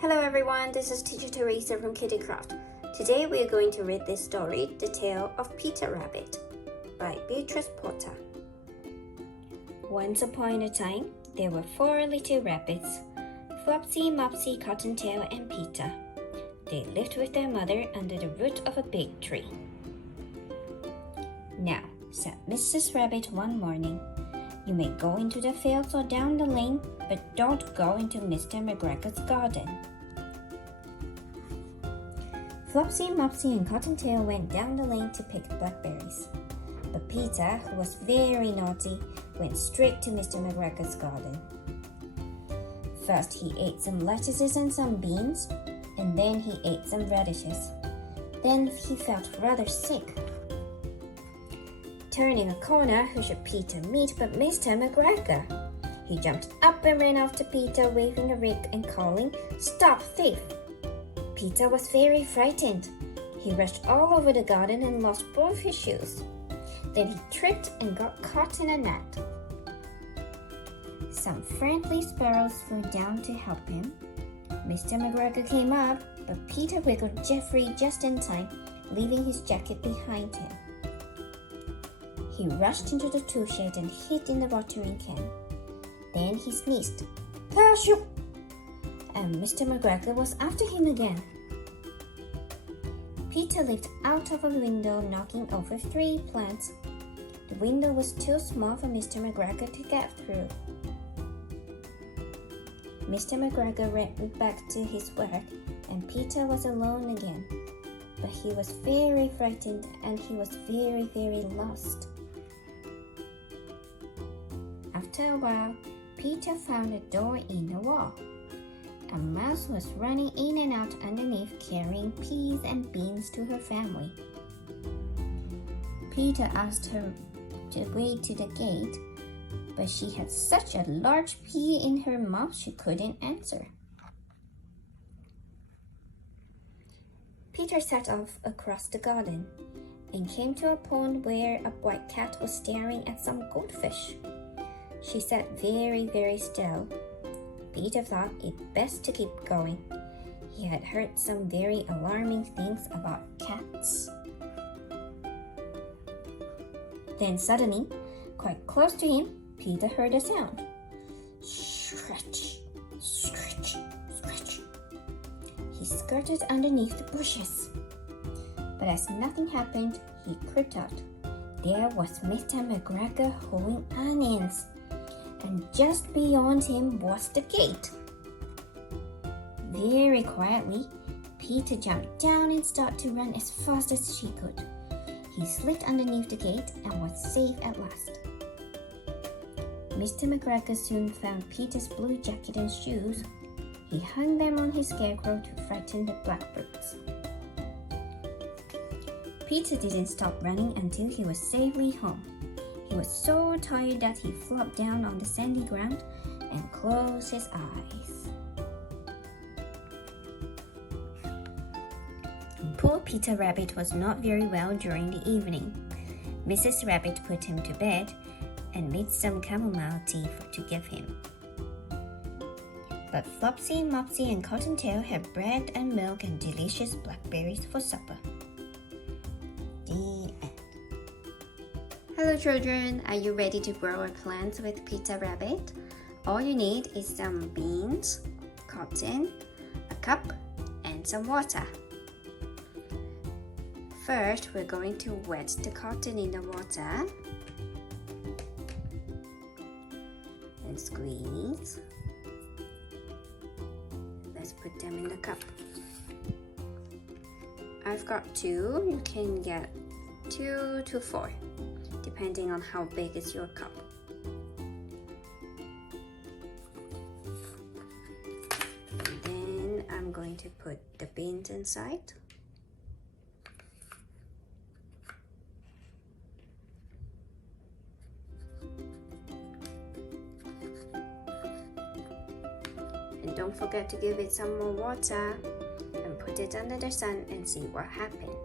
Hello everyone, this is Teacher Teresa from Kiddikraft. Today we are going to read this story, The Tale of Peter Rabbit, by Beatrix Potter. Once upon a time, there were 4 little rabbits, Flopsy, Mopsy, Cottontail, and Peter. They lived with their mother under the root of a big tree. "Now," said Mrs. Rabbit one morning, "you may go into the fields or down the lane, but don't go into Mr. McGregor's garden." Flopsy, Mopsy, and Cottontail went down the lane to pick blackberries. But Peter, who was very naughty, went straight to Mr. McGregor's garden. First, he ate some lettuces and some beans, and then he ate some radishes. Then he felt rather sick. Turning a corner, who should Peter meet but Mr. McGregor? He jumped up and ran after Peter, waving a rake and calling, "Stop, thief!" Peter was very frightened. He rushed all over the garden and lost both his shoes. Then he tripped and got caught in a net. Some friendly sparrows flew down to help him. Mr. McGregor came up, but Peter wiggled free just in time, leaving his jacket behind him. He rushed into the tool shed and hid in the watering can. Then he sneezed, "Cashew!" and Mr. McGregor was after him again. Peter leaped out of a window, knocking over 3 plants. The window was too small for Mr. McGregor to get through. Mr. McGregor ran back to his work, and Peter was alone again. But he was very frightened, and he was very, very lost. After a while, Peter found a door in the wall. A mouse was running in and out underneath, carrying peas and beans to her family. Peter asked her the way to the gate, but she had such a large pea in her mouth she couldn't answer. Peter set off across the garden and came to a pond where a white cat was staring at some goldfish. She sat very, very still. Peter thought it best to keep going. He had heard some very alarming things about cats. Then suddenly, quite close to him, Peter heard a sound. Scratch, scratch, scratch. He skirted underneath the bushes. But as nothing happened, he crept out. There was Mr. McGregor hoeing onions. And just beyond him was the gate. Very quietly, Peter jumped down and started to run as fast as she could. He slid underneath the gate and was safe at last. Mr. McGregor soon found Peter's blue jacket and shoes. He hung them on his scarecrow to frighten the blackbirds. Peter didn't stop running until he was safely home. He was so tired that he flopped down on the sandy ground and closed his eyes. Poor Peter Rabbit was not very well during the evening. Mrs. Rabbit put him to bed and made some chamomile tea to give him. But Flopsy, Mopsy, and Cottontail had bread and milk and delicious blackberries for supper. The end. Hello children, are you ready to grow a plant with Peter Rabbit? All you need is some beans, cotton, a cup, and some water. First, we're going to wet the cotton in the water and squeeze. Let's put them in the cup. I've got 2. You can get 2 to 4. Depending on how big is your cup. And then I'm going to put the beans inside. And don't forget to give it some more water and put it under the sun and see what happens.